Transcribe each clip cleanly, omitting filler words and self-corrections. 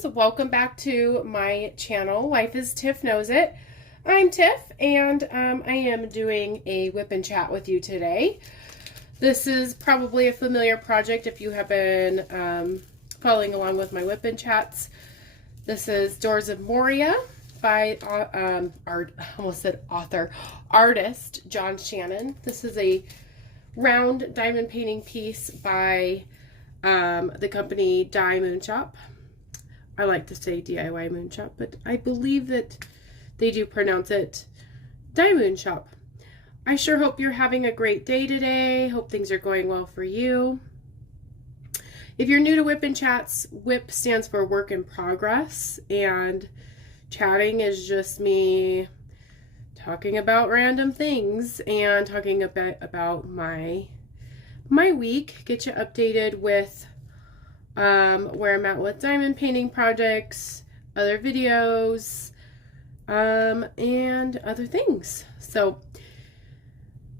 friends, welcome back to my channel. Life is Tiff Knows It. I'm Tiff, and I am doing a WIP and Chat with you today. This is probably a familiar project if you have been following along with my WIP and Chats. This is Doors of Moria by artist John Shannon. This is a round diamond painting piece by the company DIYmoonshop. I like to say DIYmoonshop, but I believe that they do pronounce it DIYmoonshop. I sure hope you're having a great day today. Hope things are going well for you. If you're new to WIP and Chats, WIP stands for work in progress, and chatting is just me talking about random things and talking a bit about my week, get you updated with where I'm at with diamond painting projects, other videos, and other things. So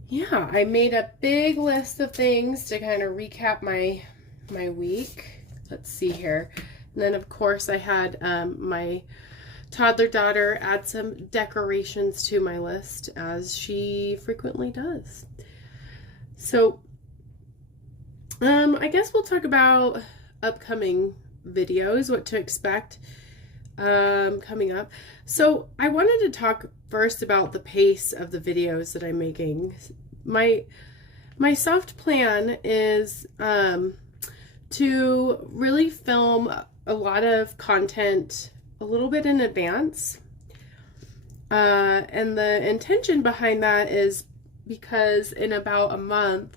yeah, I made a big list of things to kind of recap my week. Let's see here. And then of course I had my toddler daughter add some decorations to my list, as she frequently does. So I guess we'll talk about upcoming videos, what to expect coming up. So I wanted to talk first about the pace of the videos that I'm making. My soft plan is to really film a lot of content a little bit in advance. And the intention behind that is because in about a month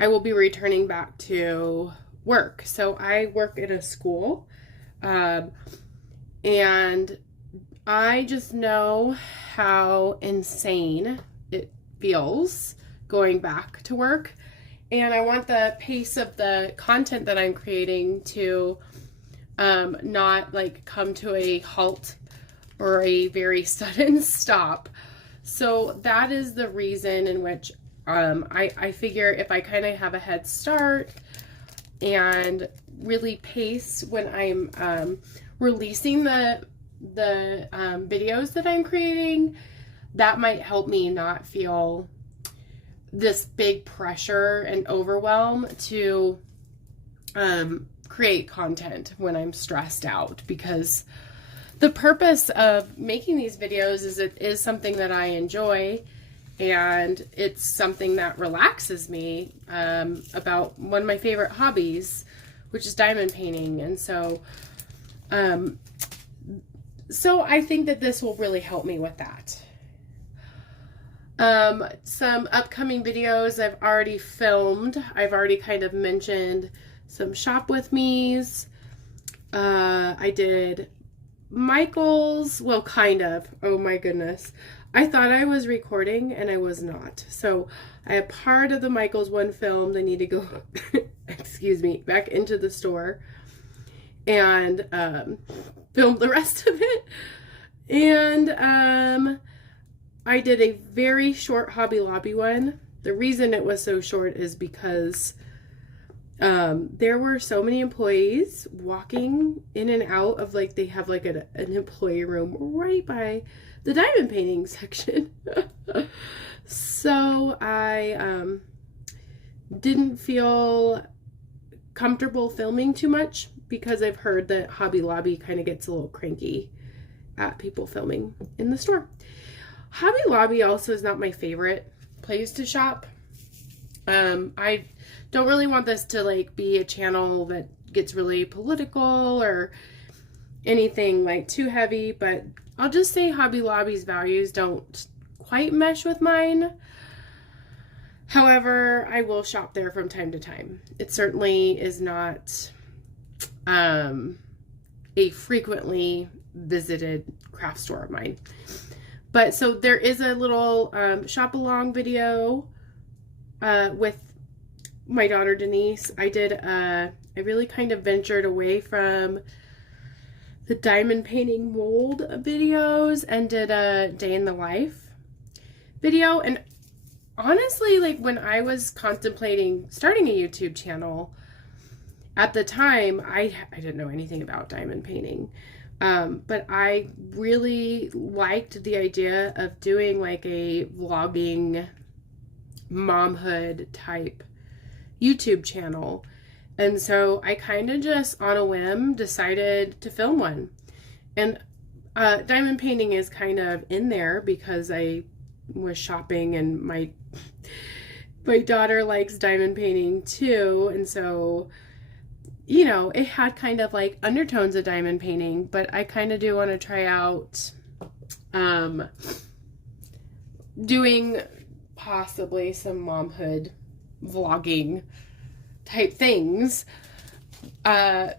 I will be returning back to work. So I work at a school, and I just know how insane it feels going back to work. And I want the pace of the content that I'm creating to not like come to a halt or a very sudden stop. So that is the reason in which I figure if I kind of have a head start and really pace when I'm releasing the videos that I'm creating, that might help me not feel this big pressure and overwhelm to create content when I'm stressed out, because the purpose of making these videos is it is something that I enjoy, and it's something that relaxes me about one of my favorite hobbies, which is diamond painting. And so I think that this will really help me with that. Some upcoming videos I've already filmed. I've already kind of mentioned some shop with me's. I did Michael's, well, kind of. Oh my goodness. I thought I was recording and I was not. So I have part of the Michael's one filmed. I need to go, excuse me, back into the store and film the rest of it. And I did a very short Hobby Lobby one. The reason it was so short is because there were so many employees walking in and out of, like, they have like an employee room right by the diamond painting section. So I didn't feel comfortable filming too much, because I've heard that Hobby Lobby kind of gets a little cranky at people filming in the store. Hobby Lobby also is not my favorite place to shop. I don't really want this to like be a channel that gets really political or anything like too heavy, but I'll just say Hobby Lobby's values don't quite mesh with mine. However, I will shop there from time to time. It certainly is not a frequently visited craft store of mine. But so there is a little shop along video with my daughter Denise. I really kind of ventured away from the diamond painting mold videos and did a day in the life video. And honestly, like when I was contemplating starting a YouTube channel, at the time, I didn't know anything about diamond painting. But I really liked the idea of doing like a vlogging momhood type YouTube channel. And so I kind of just on a whim decided to film one. And diamond painting is kind of in there because I was shopping and my daughter likes diamond painting too. And so, you know, it had kind of like undertones of diamond painting, but I kind of do want to try out doing possibly some momhood vlogging type things, because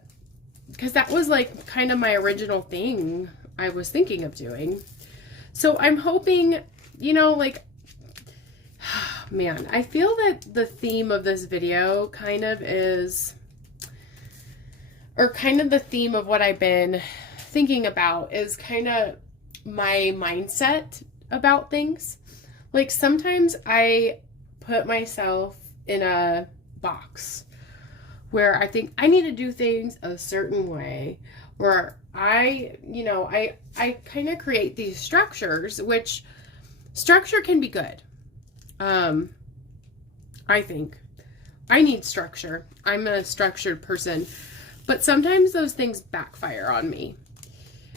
that was like kind of my original thing I was thinking of doing. So I'm hoping, you know, like, man, I feel that the theme of this video kind of is, or kind of the theme of what I've been thinking about is kind of my mindset about things. Like sometimes I put myself in a box where I think I need to do things a certain way, where I kind of create these structures, which structure can be good. I think I need structure. I'm a structured person, but sometimes those things backfire on me.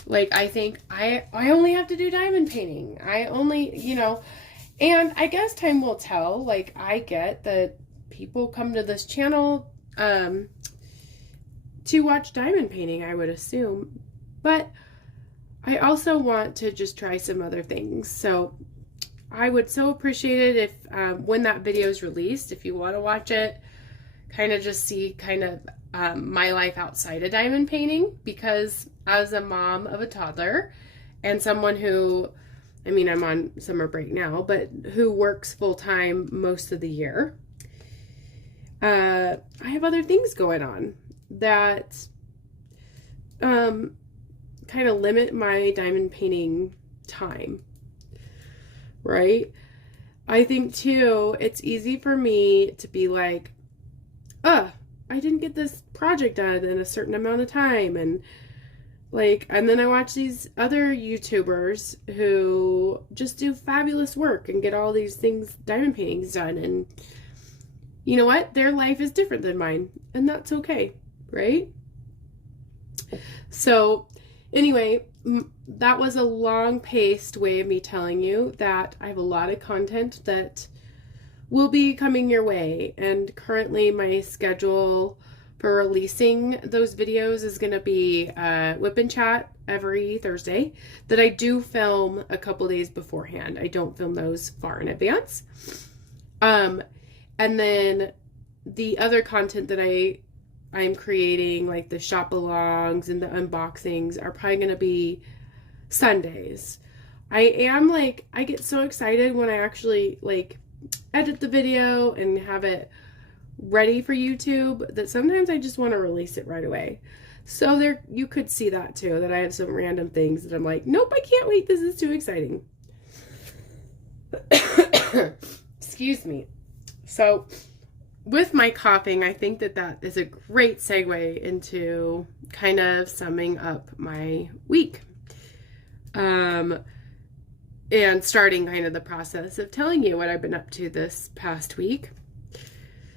Like I think I only have to do diamond painting. I only, you know, and I guess time will tell. Like I get that people come to this channel to watch diamond painting, I would assume, but I also want to just try some other things. So I would so appreciate it if when that video is released, if you want to watch it, kind of just see kind of my life outside of diamond painting, because as a mom of a toddler and someone who, I mean, I'm on summer break now, but who works full time most of the year, I have other things going on that kind of limit my diamond painting time, right? I think too, it's easy for me to be like, I didn't get this project done in a certain amount of time, and then I watch these other YouTubers who just do fabulous work and get all these things, diamond paintings done, and you know what? Their life is different than mine, and that's okay, right? So anyway, that was a long-paced way of me telling you that I have a lot of content that will be coming your way, and currently my schedule for releasing those videos is going to be WIP and Chat every Thursday that I do film a couple days beforehand. I don't film those far in advance. And then the other content that I'm creating, like the shop-alongs and the unboxings, are probably going to be Sundays. I get so excited when I actually edit the video and have it ready for YouTube that sometimes I just want to release it right away. So there, you could see that too, that I have some random things that I'm like, nope, I can't wait. This is too exciting. Excuse me. So with my coughing, I think that is a great segue into kind of summing up my week. And starting kind of the process of telling you what I've been up to this past week.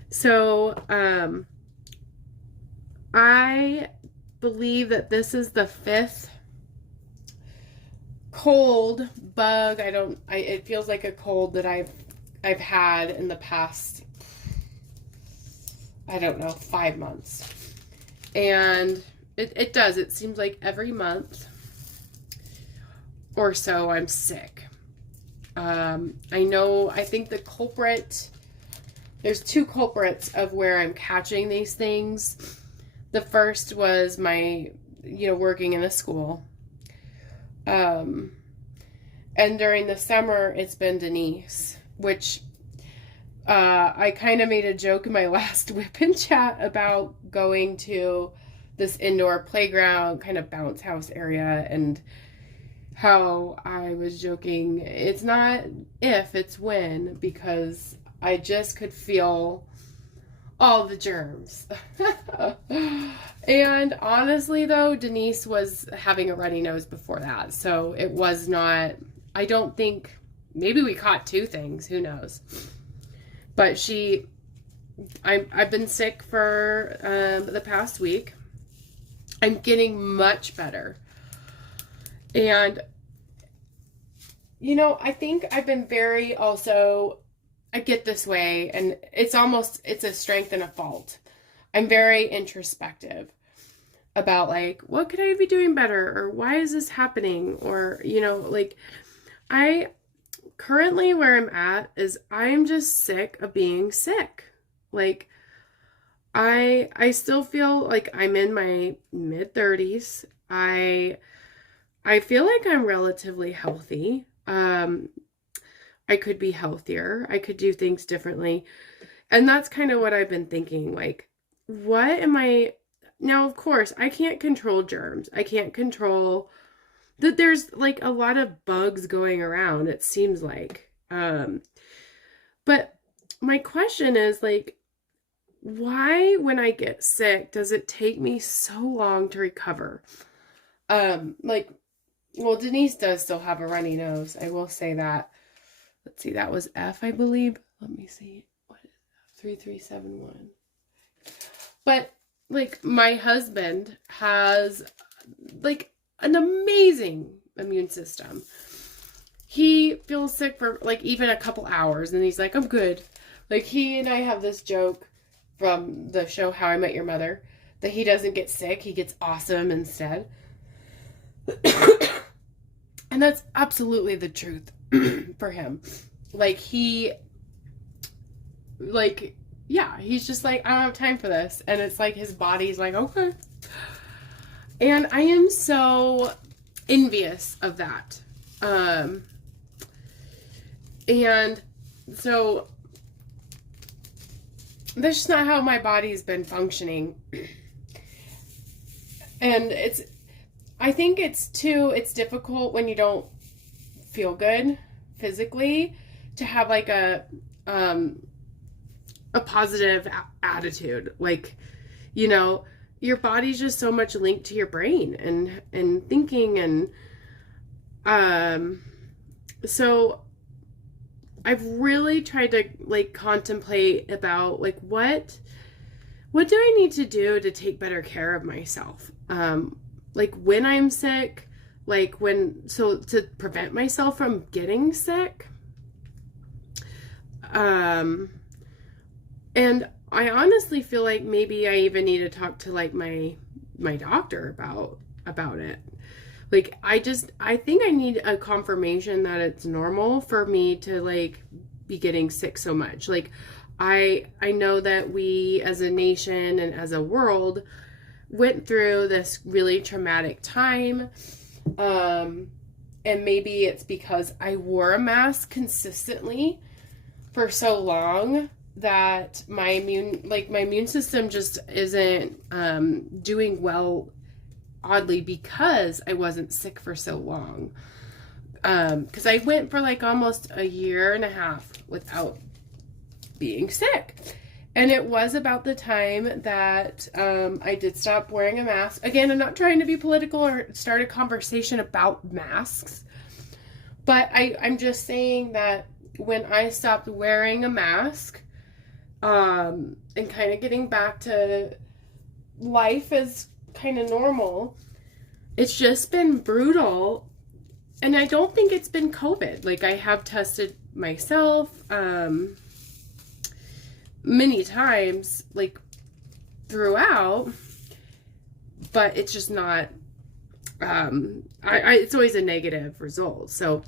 So, I believe that this is the 5th cold bug. It feels like a cold that I've had in the past, I don't know, 5 months. And it does. It seems like every month or so I'm sick. I think the culprit, there's 2 culprits of where I'm catching these things. The first was my, working in a school. And during the summer, it's been Denise, which I kind of made a joke in my last WIP and Chat about going to this indoor playground, kind of bounce house area, and how I was joking, it's not if, it's when, because I just could feel all the germs. And honestly though, Denise was having a runny nose before that. So it was not, I don't think, maybe we caught two things, who knows. But I've been sick for the past week. I'm getting much better. And, you know, I think I've been very also, I get this way, and it's a strength and a fault. I'm very introspective about, like, what could I be doing better? Or why is this happening? Or, you know, like, currently where I'm at is I'm just sick of being sick. Like, I still feel like I'm in my mid-30s. I feel like I'm relatively healthy. I could be healthier. I could do things differently. And that's kind of what I've been thinking. Like, what am I... Now, of course, I can't control germs. I can't control that there's, like, a lot of bugs going around, it seems like. But my question is, like, why, when I get sick, does it take me so long to recover? Like, well, Denise does still have a runny nose. I will say that. Let's see, that was F, I believe. Let me see. What is that? 3371. But, like, my husband has, like, an amazing immune system. He feels sick for, like, even a couple hours, and he's like, I'm good. Like, he and I have this joke from the show How I Met Your Mother, that he doesn't get sick, he gets awesome instead. And that's absolutely the truth for him. Like, he's just like, I don't have time for this. And it's like his body's like, okay. And I am so envious of that. And so that's just not how my body's been functioning. And I think it's difficult when you don't feel good physically to have like a positive attitude. Like, you know, your body's just so much linked to your brain and thinking, and so I've really tried to, like, contemplate about, like, what do I need to do to take better care of myself? Like, when I'm sick, like, to prevent myself from getting sick. And I honestly feel like maybe I even need to talk to, like, my doctor about it. Like, I think I need a confirmation that it's normal for me to, like, be getting sick so much. Like, I know that we as a nation and as a world went through this really traumatic time. And maybe it's because I wore a mask consistently for so long that my immune system just isn't doing well, oddly, because I wasn't sick for so long. Because I went for, like, almost a year and a half without being sick. And it was about the time that I did stop wearing a mask. Again, I'm not trying to be political or start a conversation about masks, but I'm just saying that when I stopped wearing a mask, and kind of getting back to life as kind of normal, it's just been brutal. And I don't think it's been COVID. Like, I have tested myself many times, like, throughout, but it's just not, it's always a negative result. So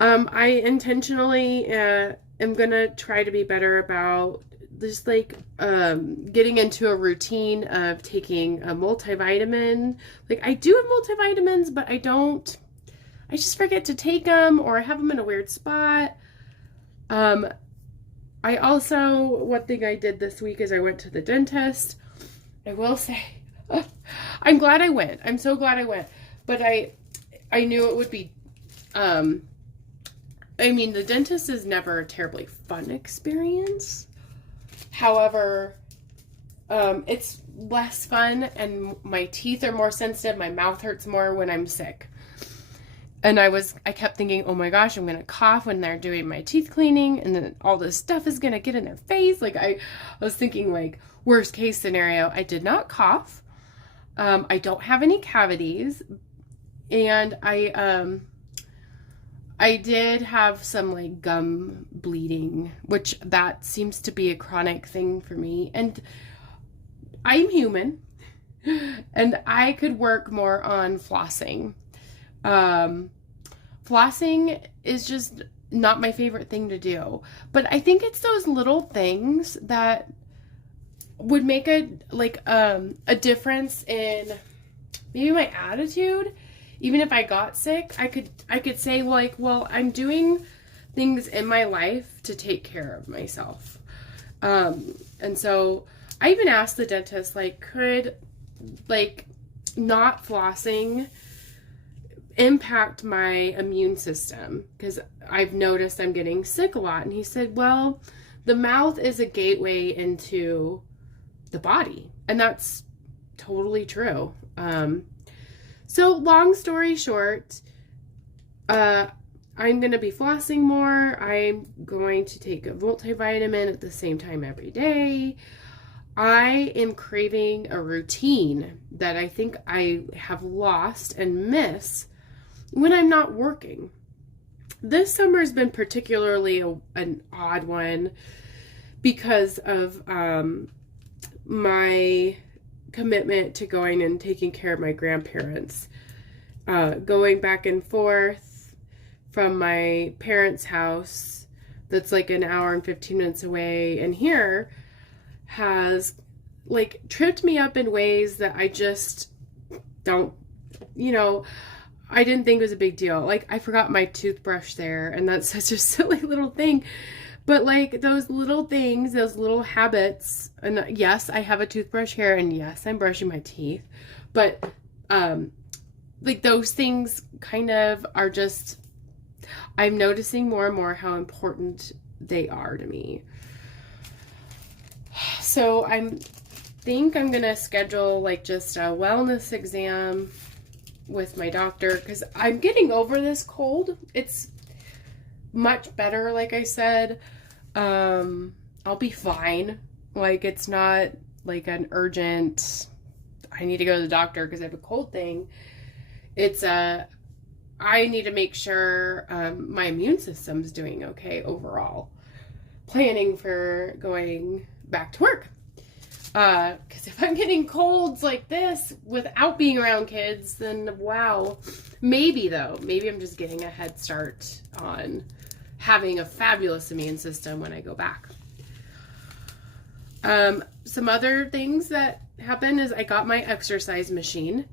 I intentionally am gonna try to be better about just, like, getting into a routine of taking a multivitamin. Like, I do have multivitamins, but I just forget to take them, or I have them in a weird spot. I also, one thing I did this week is I went to the dentist. I will say, I'm glad I went. I'm so glad I went. But I knew it would be, I mean, the dentist is never a terribly fun experience. However, it's less fun, and my teeth are more sensitive. My mouth hurts more when I'm sick. And I kept thinking, oh my gosh, I'm going to cough when they're doing my teeth cleaning, and then all this stuff is going to get in their face. Like, I was thinking, like, worst case scenario. I did not cough. I don't have any cavities, and I did have some, like, gum bleeding, which that seems to be a chronic thing for me. And I'm human, and I could work more on flossing. Flossing is just not my favorite thing to do, but I think it's those little things that would make a difference in maybe my attitude. Even if I got sick, I could say, like, well, I'm doing things in my life to take care of myself. And so I even asked the dentist, like, could, like, not flossing impact my immune system? Because I've noticed I'm getting sick a lot. And he said, well, the mouth is a gateway into the body. And that's totally true. So long story short, I'm going to be flossing more. I'm going to take a multivitamin at the same time every day. I am craving a routine that I think I have lost and miss when I'm not working. This summer has been particularly an odd one because of my commitment to going and taking care of my grandparents. Going back and forth from my parents' house that's like an hour and 15 minutes away and here has, like, tripped me up in ways that I just don't, I didn't think it was a big deal. Like, I forgot my toothbrush there, and that's such a silly little thing. But, like, those little things, those little habits, and yes, I have a toothbrush here, and yes, I'm brushing my teeth. But, like, those things kind of are just, I'm noticing more and more how important they are to me. So, think I'm going to schedule, like, just a wellness exam with my doctor, because I'm getting over this cold. It's much better, like I said. I'll be fine. Like, it's not like an urgent, I need to go to the doctor because I have a cold thing. It's I need to make sure my immune system's doing okay overall. Planning for going back to work. Because if I'm getting colds like this without being around kids, then wow. Maybe I'm just getting a head start on having a fabulous immune system when I go back. Some other things that happened is I got my exercise machine.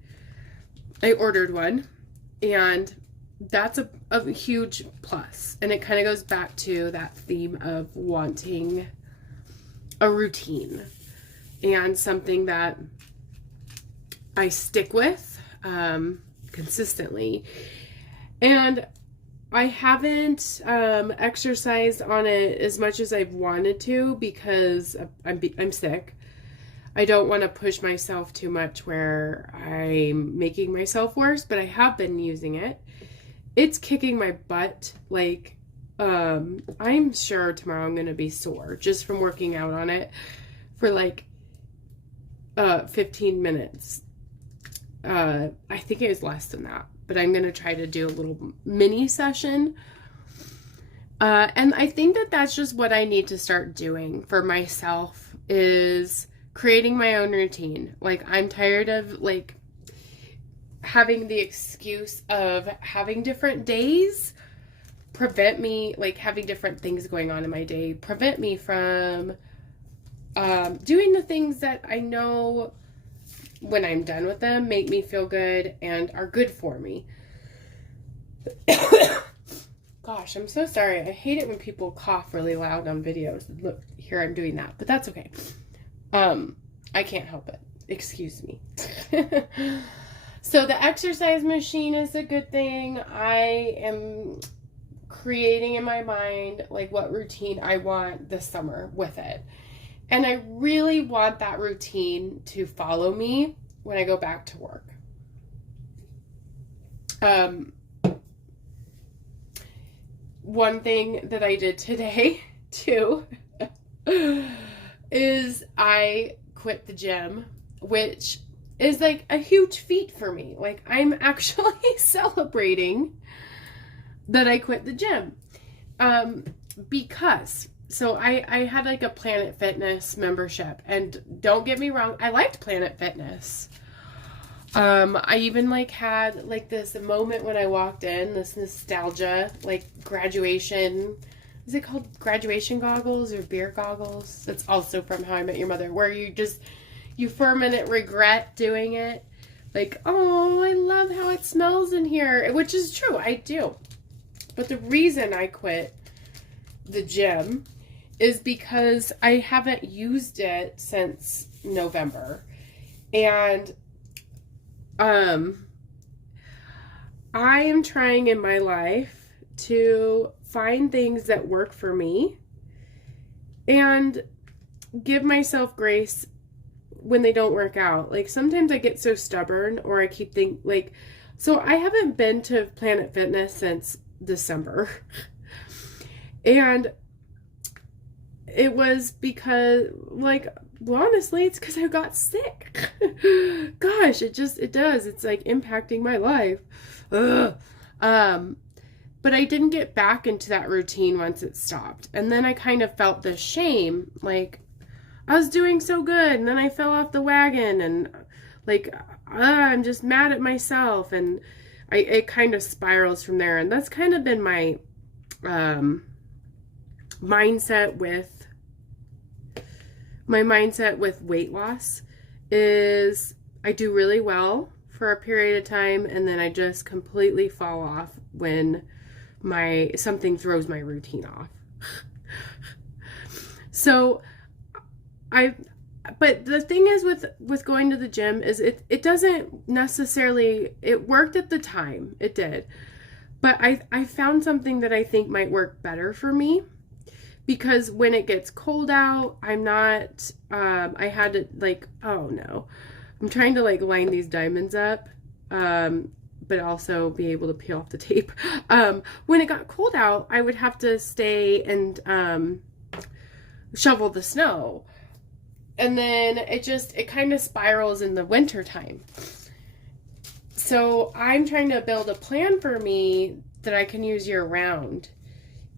I ordered one, and that's a huge plus. And it kind of goes back to that theme of wanting a routine and something that I stick with consistently. And I haven't exercised on it as much as I've wanted to because I'm sick. I don't want to push myself too much where I'm making myself worse, but I have been using it. It's kicking my butt. Like, I'm sure tomorrow I'm going to be sore just from working out on it for like 15 minutes. I think it was less than that, but I'm going to try to do a little mini session. And I think that that's just what I need to start doing for myself, is creating my own routine. Like, I'm tired of, like, having the excuse of having different days prevent me, like, having different things going on in my day, prevent me from doing the things that I know when I'm done with them make me feel good and are good for me. Gosh, I'm so sorry. I hate it when people cough really loud on videos. Look, here I'm doing that, but that's okay. I can't help it. Excuse me. So the exercise machine is a good thing. I am creating in my mind, like, what routine I want this summer with it. And I really want that routine to follow me when I go back to work. One thing that I did today too is I quit the gym, which is like a huge feat for me. Like, I'm actually celebrating that I quit the gym. Because so I had like a Planet Fitness membership, and don't get me wrong, I liked Planet Fitness. I even like had like this moment when I walked in, this nostalgia, like graduation, is it called graduation goggles or beer goggles? That's also from How I Met Your Mother, where you for a minute regret doing it. Like, oh, I love how it smells in here, which is true, I do. But the reason I quit the gym is because I haven't used it since November. And I am trying in my life to find things that work for me and give myself grace when they don't work out. Like, sometimes I get so stubborn, or I keep thinking, like, so I haven't been to Planet Fitness since December. And it was because, like, well, honestly, it's because I got sick. Gosh, it does. It's like impacting my life. Ugh. But I didn't get back into that routine once it stopped. And then I kind of felt this shame. Like, I was doing so good, and then I fell off the wagon, and like, I'm just mad at myself. And it kind of spirals from there. And that's kind of been my mindset with weight loss. Is I do really well for a period of time, and then I just completely fall off when something throws my routine off. So but the thing is with going to the gym is it doesn't necessarily, it worked at the time, it did, but I found something that I think might work better for me. Because when it gets cold out, I'm not, I had to, like, oh no, I'm trying to, like, line these diamonds up, but also be able to peel off the tape. When it got cold out, I would have to stay and shovel the snow. And then it kind of spirals in the winter time. So I'm trying to build a plan for me that I can use year round.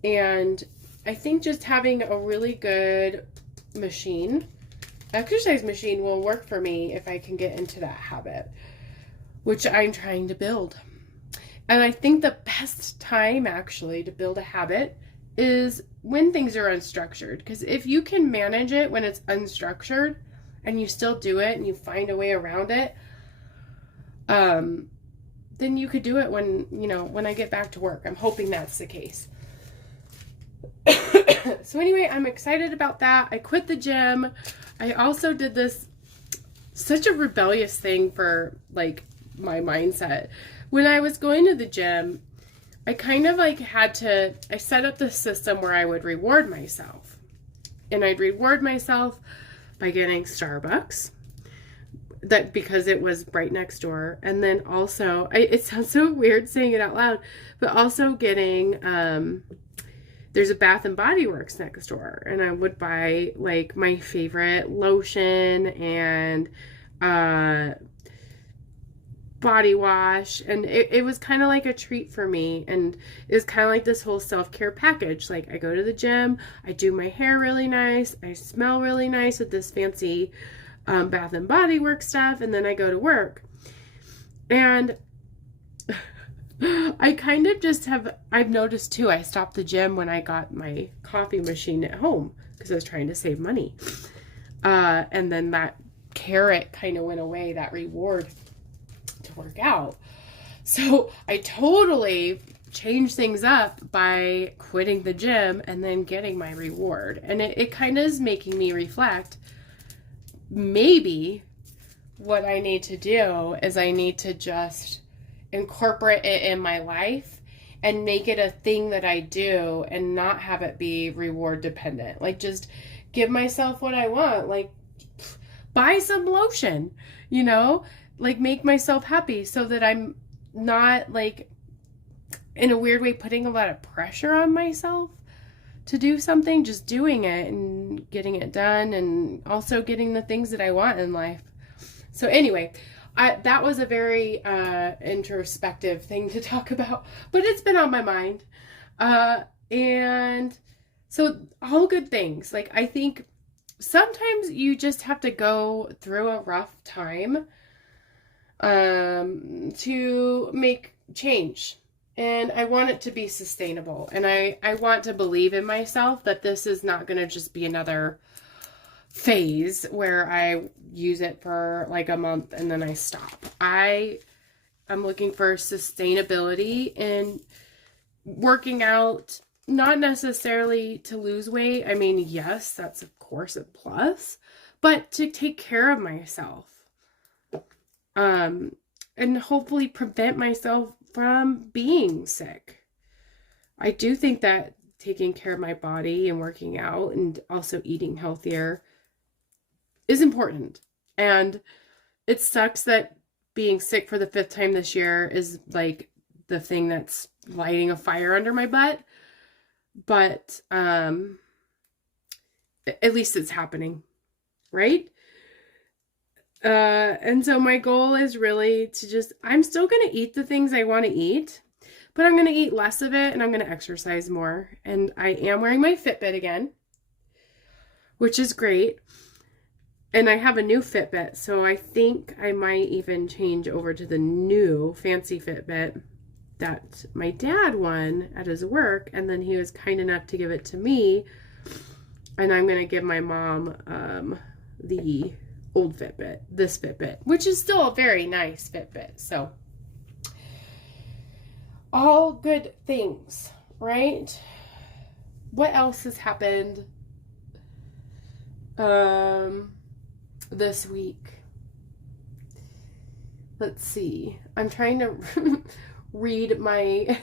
And I think just having a really good exercise machine will work for me if I can get into that habit, which I'm trying to build. And I think the best time actually to build a habit is when things are unstructured. Because if you can manage it when it's unstructured and you still do it and you find a way around it, then you could do it when I get back to work. I'm hoping that's the case. So anyway, I'm excited about that. I quit the gym. I also did such a rebellious thing for, like, my mindset. When I was going to the gym, I kind of like I set up this system where I would reward myself. And I'd reward myself by getting Starbucks, because it was right next door. And then also, it sounds so weird saying it out loud, but also getting, there's a Bath and Body Works next door, and I would buy, like, my favorite lotion and body wash, and it was kind of like a treat for me, and it was kind of like this whole self-care package. Like, I go to the gym, I do my hair really nice, I smell really nice with this fancy Bath and Body Works stuff, and then I go to work. And I kind of just I've noticed too, I stopped the gym when I got my coffee machine at home because I was trying to save money. And then that carrot kind of went away, that reward to work out. So I totally changed things up by quitting the gym and then getting my reward. And it kind of is making me reflect, maybe what I need to do is I need to just incorporate it in my life and make it a thing that I do and not have it be reward dependent. Like, just give myself what I want. Like, buy some lotion, you know, like make myself happy so that I'm not, like, in a weird way putting a lot of pressure on myself to do something, just doing it and getting it done, and also getting the things that I want in life. So anyway, that was a very introspective thing to talk about, but it's been on my mind. And so all good things. Like, I think sometimes you just have to go through a rough time to make change. And I want it to be sustainable. And I want to believe in myself that this is not going to just be another phase where I use it for like a month and then I stop. I'm looking for sustainability in working out, not necessarily to lose weight. I mean, yes, that's of course a plus, but to take care of myself. And hopefully prevent myself from being sick. I do think that taking care of my body and working out and also eating healthier is important. And it sucks that being sick for the 5th time this year is like the thing that's lighting a fire under my butt. But at least it's happening, right? And so my goal is really to just, I'm still going to eat the things I want to eat, but I'm going to eat less of it and I'm going to exercise more. And I am wearing my Fitbit again, which is great. And I have a new Fitbit, so I think I might even change over to the new fancy Fitbit that my dad won at his work, and then he was kind enough to give it to me. And I'm going to give my mom the old Fitbit, this Fitbit, which is still a very nice Fitbit. So all good things, right? What else has happened this week? Let's see. I'm trying to read my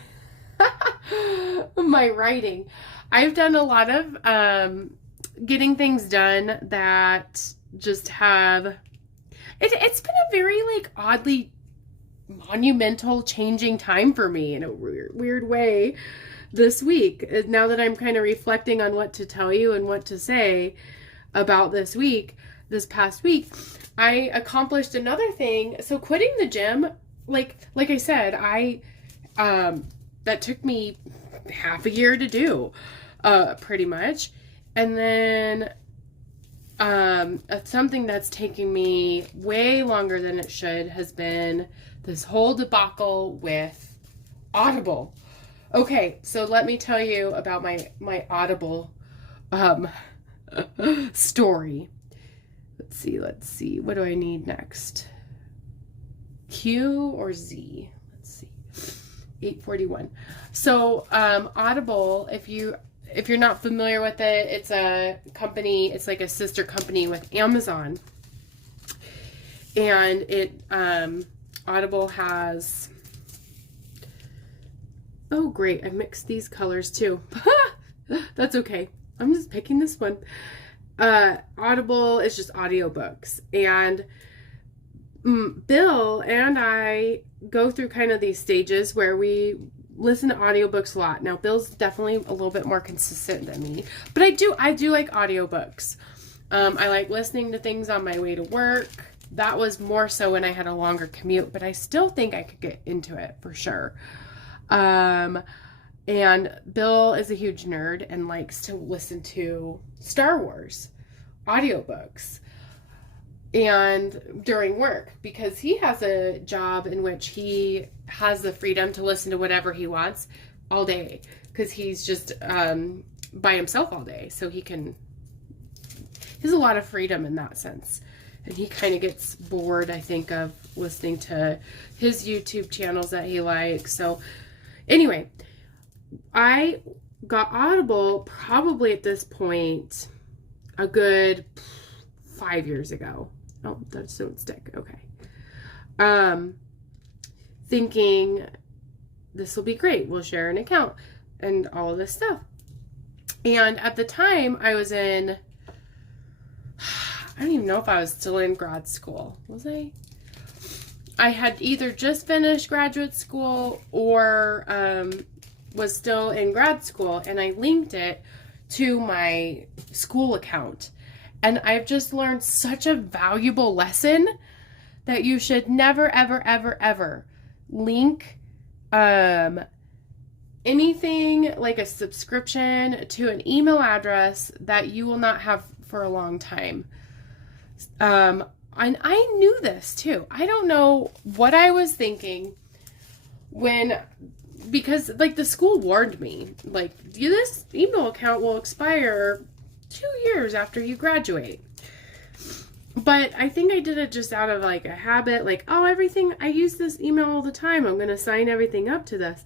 my writing. I've done a lot of getting things done that just have it's been a very like oddly monumental changing time for me in a weird way this week. Now that I'm kind of reflecting on what to tell you and what to say about this past week, I accomplished another thing. So quitting the gym, like I said, that took me half a year to do, pretty much. And then something that's taking me way longer than it should has been this whole debacle with Audible. Okay, so let me tell you about my Audible story. Let's see. What do I need next? Q or Z? Let's see. 841. So Audible, if you're not familiar with it, it's a company, it's like a sister company with Amazon. And it Audible has, oh great, I mixed these colors too. That's okay. I'm just picking this one. Audible is just audiobooks, and Bill and I go through kind of these stages where we listen to audiobooks a lot. Now, Bill's definitely a little bit more consistent than me, but I do like audiobooks. I like listening to things on my way to work. That was more so when I had a longer commute, but I still think I could get into it for sure. And Bill is a huge nerd and likes to listen to Star Wars audiobooks and during work, because he has a job in which he has the freedom to listen to whatever he wants all day, because he's just by himself all day, so he has a lot of freedom in that sense. And he kind of gets bored, I think, of listening to his YouTube channels that he likes. So anyway, I got Audible probably at this point a good 5 years ago. Oh, that don't stick. Okay. Thinking this will be great. We'll share an account and all of this stuff. And at the time I was in, I don't even know if I was still in grad school. Was I? I had either just finished graduate school or was still in grad school, and I linked it to my school account. And I've just learned such a valuable lesson that you should never, ever, ever, ever link anything like a subscription to an email address that you will not have for a long time. And I knew this too. I don't know what I was thinking because like the school warned me, like, this email account will expire 2 years after you graduate. But I think I did it just out of like a habit, like, oh, everything, I use this email all the time, I'm going to sign everything up to this.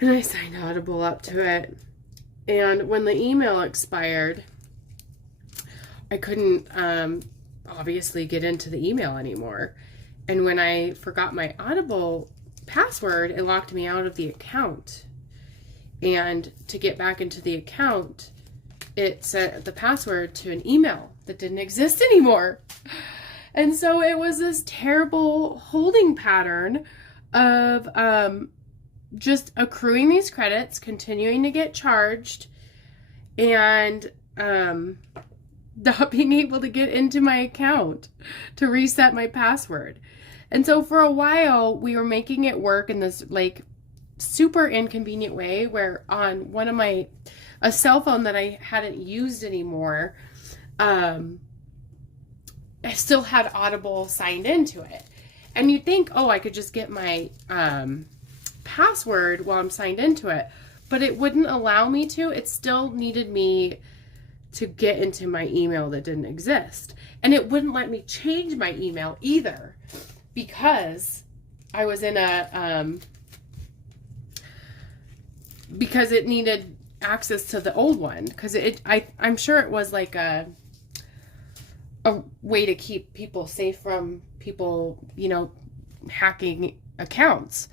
And I signed Audible up to it. And when the email expired, I couldn't obviously get into the email anymore. And when I forgot my Audible password, it locked me out of the account. And to get back into the account, it set the password to an email that didn't exist anymore. And so it was this terrible holding pattern of just accruing these credits, continuing to get charged, and not being able to get into my account to reset my password. And so for a while, we were making it work in this like super inconvenient way where on one of a cell phone that I hadn't used anymore, I still had Audible signed into it. And you'd think, oh, I could just get my password while I'm signed into it. But it wouldn't allow me to. It still needed me to get into my email that didn't exist. And it wouldn't let me change my email either because I was in because it needed access to the old one. Because I'm sure it was like a way to keep people safe from people, hacking accounts.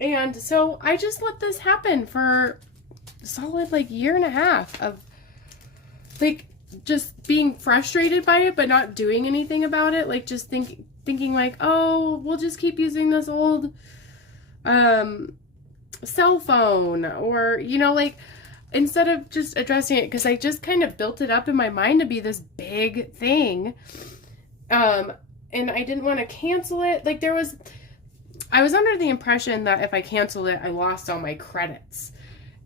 And so I just let this happen for a solid year and a half of just being frustrated by it, but not doing anything about it. Just thinking like, oh, we'll just keep using this old cell phone, or instead of just addressing it, because I just kind of built it up in my mind to be this big thing, and I didn't want to cancel it. I was under the impression that if I canceled it, I lost all my credits.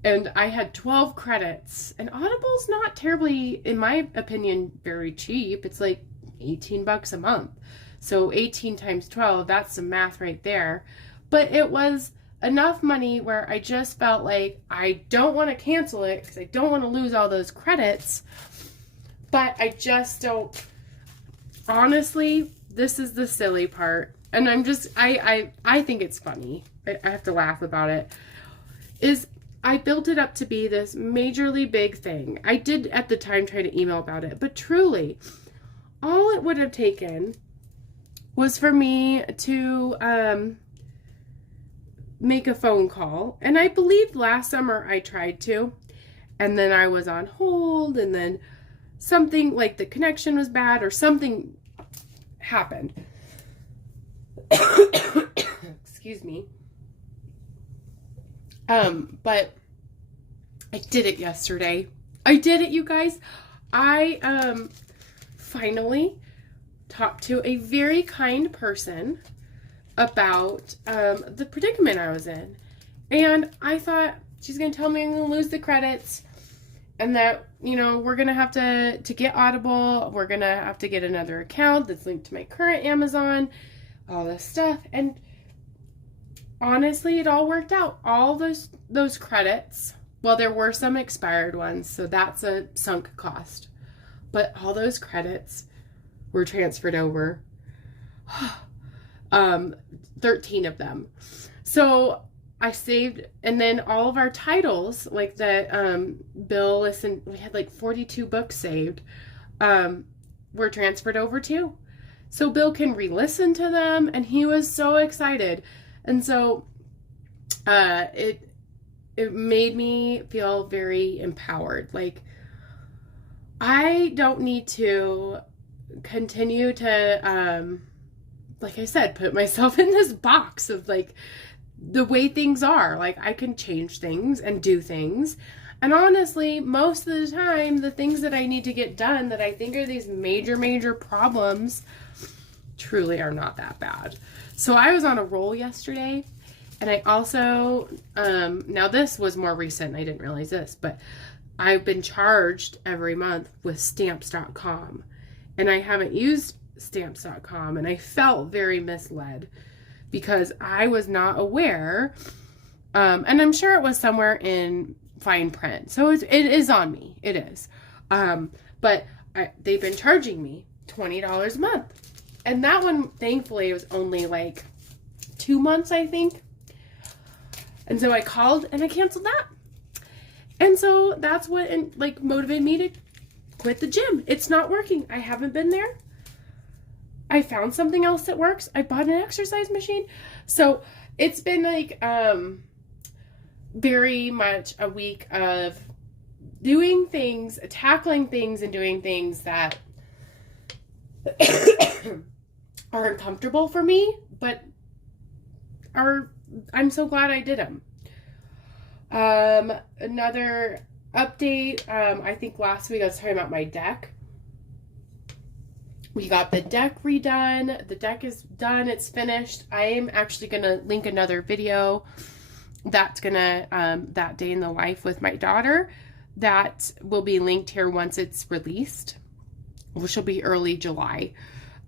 And I had 12 credits. And Audible's not terribly, in my opinion, very cheap. It's like $18 a month. So 18 times 12, that's some math right there. But it was enough money where I just felt like I don't want to cancel it because I don't want to lose all those credits. But I just don't. Honestly, this is the silly part. And I'm just, I think it's funny. I have to laugh about it. I built it up to be this majorly big thing. I did at the time try to email about it, but truly, all it would have taken was for me to make a phone call. And I believe last summer I tried to, and then I was on hold, and then something like the connection was bad or something happened. Excuse me. But I did it yesterday. I did it, you guys. I finally talked to a very kind person about the predicament I was in. And I thought she's going to tell me I'm going to lose the credits and that, we're going to have to get Audible. We're going to have to get another account that's linked to my current Amazon, all this stuff. And honestly, it all worked out. All those credits, well, there were some expired ones, so that's a sunk cost. But all those credits were transferred over. 13 of them. So I saved, and then all of our titles, like the Bill listened, we had 42 books saved, were transferred over too. so Bill can re-listen to them, and he was so excited. And so it made me feel very empowered. Like, I don't need to continue to, like I said, put myself in this box of like the way things are. Like, I can change things and do things. And honestly, most of the time, the things that I need to get done that I think are these major problems truly are not that bad. So I was on a roll yesterday, and I also, now this was more recent, I didn't realize this, but I've been charged every month with stamps.com, and I haven't used stamps.com, and I felt very misled because I was not aware, and I'm sure it was somewhere in fine print, so it is on me, it is, but they've been charging me $20 a month, and that one, thankfully, was only like 2 months, I think, and so I called and I canceled that, and so that's what like motivated me to quit the gym. It's not working. I haven't been there. I found something else that works. I bought an exercise machine. So it's been like very much a week of doing things, tackling things, and doing things that are uncomfortable for me, but I'm so glad I did them. Another update, I think last week I was talking about my deck. We got the deck redone. The deck is done. It's finished. I am actually going to link another video that's going to, that day in the life with my daughter, that will be linked here once it's released, which will be early July,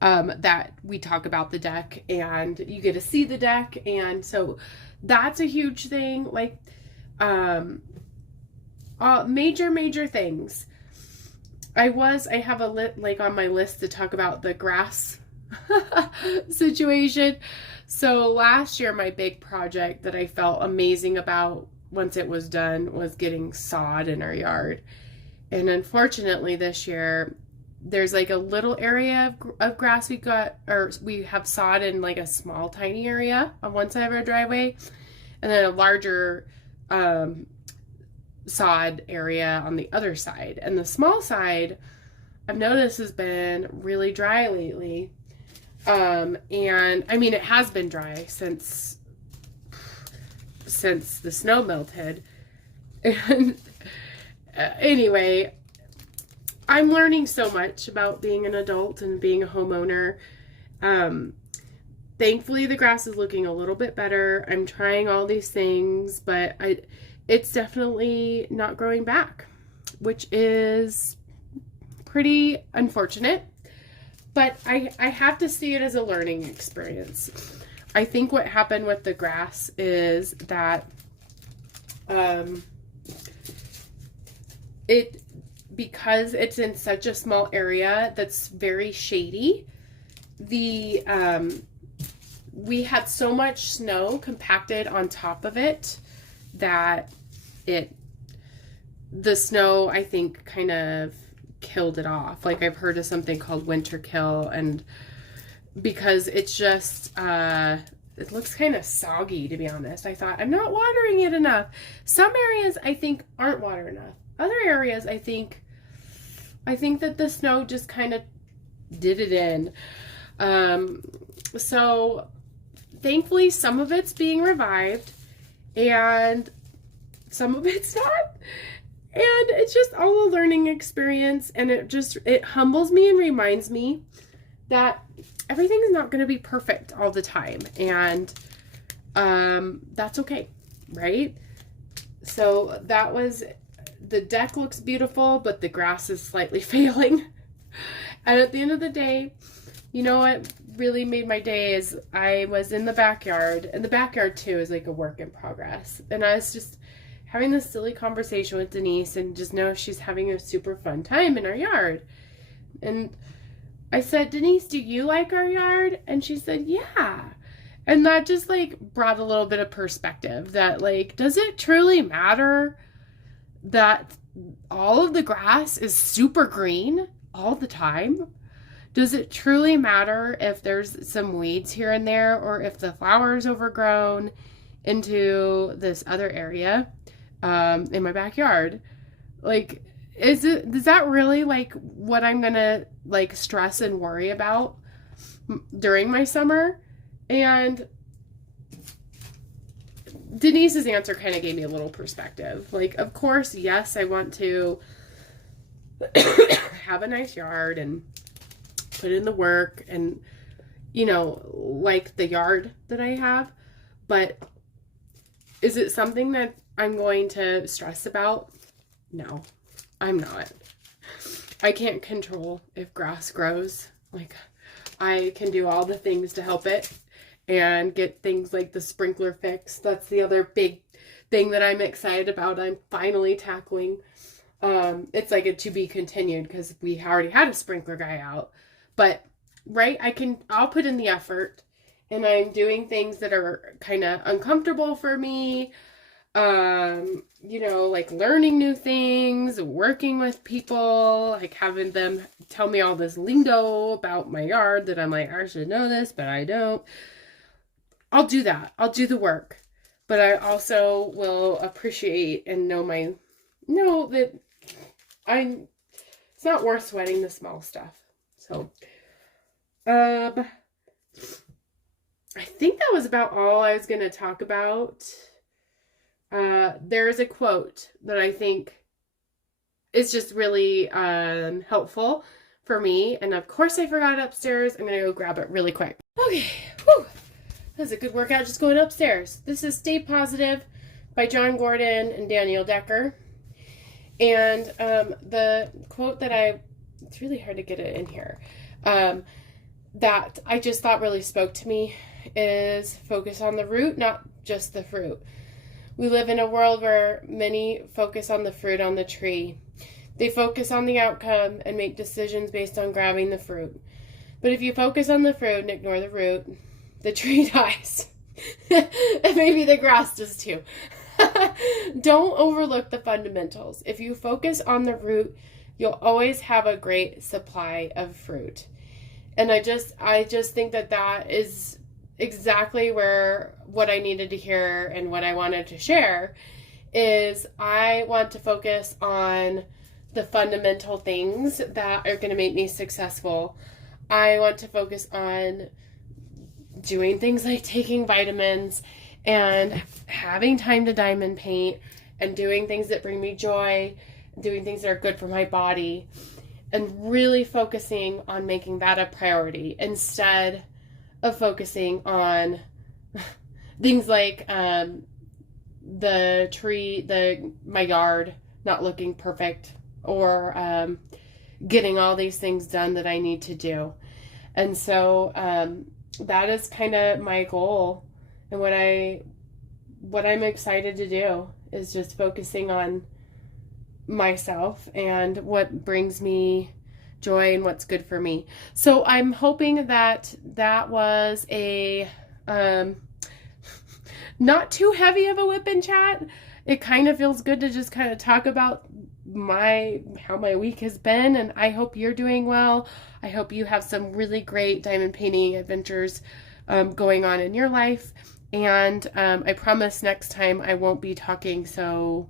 that we talk about the deck and you get to see the deck. And so that's a huge thing. Like, major things. I have like on my list to talk about the grass situation. So last year, my big project that I felt amazing about once it was done was getting sod in our yard. And unfortunately this year, there's like a little area of grass we have sod in like a small tiny area on one side of our driveway, and then a larger sod area on the other side. And the small side, I've noticed, has been really dry lately. And I mean, it has been dry since the snow melted. And anyway, I'm learning so much about being an adult and being a homeowner. Thankfully, the grass is looking a little bit better. I'm trying all these things, but it's definitely not growing back, which is pretty unfortunate. But I have to see it as a learning experience. I think what happened with the grass is that because it's in such a small area that's very shady, we had so much snow compacted on top of it that the snow, I think, kind of killed it off. Like, I've heard of something called winter kill, and because it's just it looks kind of soggy, to be honest. I thought, I'm not watering it enough. Some areas I think aren't watered enough. Other areas I think that the snow just kind of did it in. So thankfully some of it's being revived and some of it's not. And it's just all a learning experience, and it humbles me and reminds me that everything is not going to be perfect all the time, and that's okay, right? So that was, the deck looks beautiful, but the grass is slightly failing. And at the end of the day, you know what really made my day is I was in the backyard, and the backyard too is like a work in progress, and I was just having this silly conversation with Denise, and just know she's having a super fun time in our yard. And I said, Denise, do you like our yard? And she said, yeah. And that just like brought a little bit of perspective that, like, does it truly matter that all of the grass is super green all the time? Does it truly matter if there's some weeds here and there, or if the flower's overgrown into this other area in my backyard? Like, is that really like what I'm gonna like stress and worry about during my summer? And Denise's answer kind of gave me a little perspective. Like, of course, yes, I want to have a nice yard and put in the work and, you know, like the yard that I have. But is it something that I'm going to stress about? No, I'm not. I can't control if grass grows. Like, I can do all the things to help it and get things like the sprinkler fixed. That's the other big thing that I'm excited about. I'm finally tackling. It's like a to be continued because we already had a sprinkler guy out. But, right, I'll put in the effort, and I'm doing things that are kind of uncomfortable for me. You know, like learning new things, working with people, like having them tell me all this lingo about my yard that I'm like, I should know this, but I don't. I'll do that. I'll do the work. But I also will appreciate and know that it's not worth sweating the small stuff. So, I think that was about all I was going to talk about. There is a quote that I think is just really helpful for me. And of course I forgot it upstairs. I'm going to go grab it really quick. Okay. Whew. That was a good workout just going upstairs. This is Stay Positive by John Gordon and Danielle Decker. And the quote that it's really hard to get it in here, that I just thought really spoke to me is focus on the root, not just the fruit. We live in a world where many focus on the fruit on the tree. They focus on the outcome and make decisions based on grabbing the fruit. But if you focus on the fruit and ignore the root, the tree dies. And maybe the grass does too. Don't overlook the fundamentals. If you focus on the root, you'll always have a great supply of fruit. And I just think that is exactly what I needed to hear and what I wanted to share is I want to focus on the fundamental things that are going to make me successful. I want to focus on doing things like taking vitamins and having time to diamond paint and doing things that bring me joy, doing things that are good for my body, and really focusing on making that a priority instead of focusing on things like my yard not looking perfect or getting all these things done that I need to do. And so that is kind of my goal, and what I'm excited to do is just focusing on myself and what brings me joy and what's good for me. So I'm hoping that was a not too heavy of a WIP and Chat. It kind of feels good to just kind of talk about how my week has been, and I hope you're doing well. I hope you have some really great diamond painting adventures going on in your life, and I promise next time I won't be talking so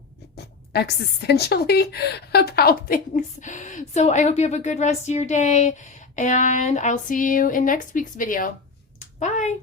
existentially about things. So I hope you have a good rest of your day, and I'll see you in next week's video. Bye!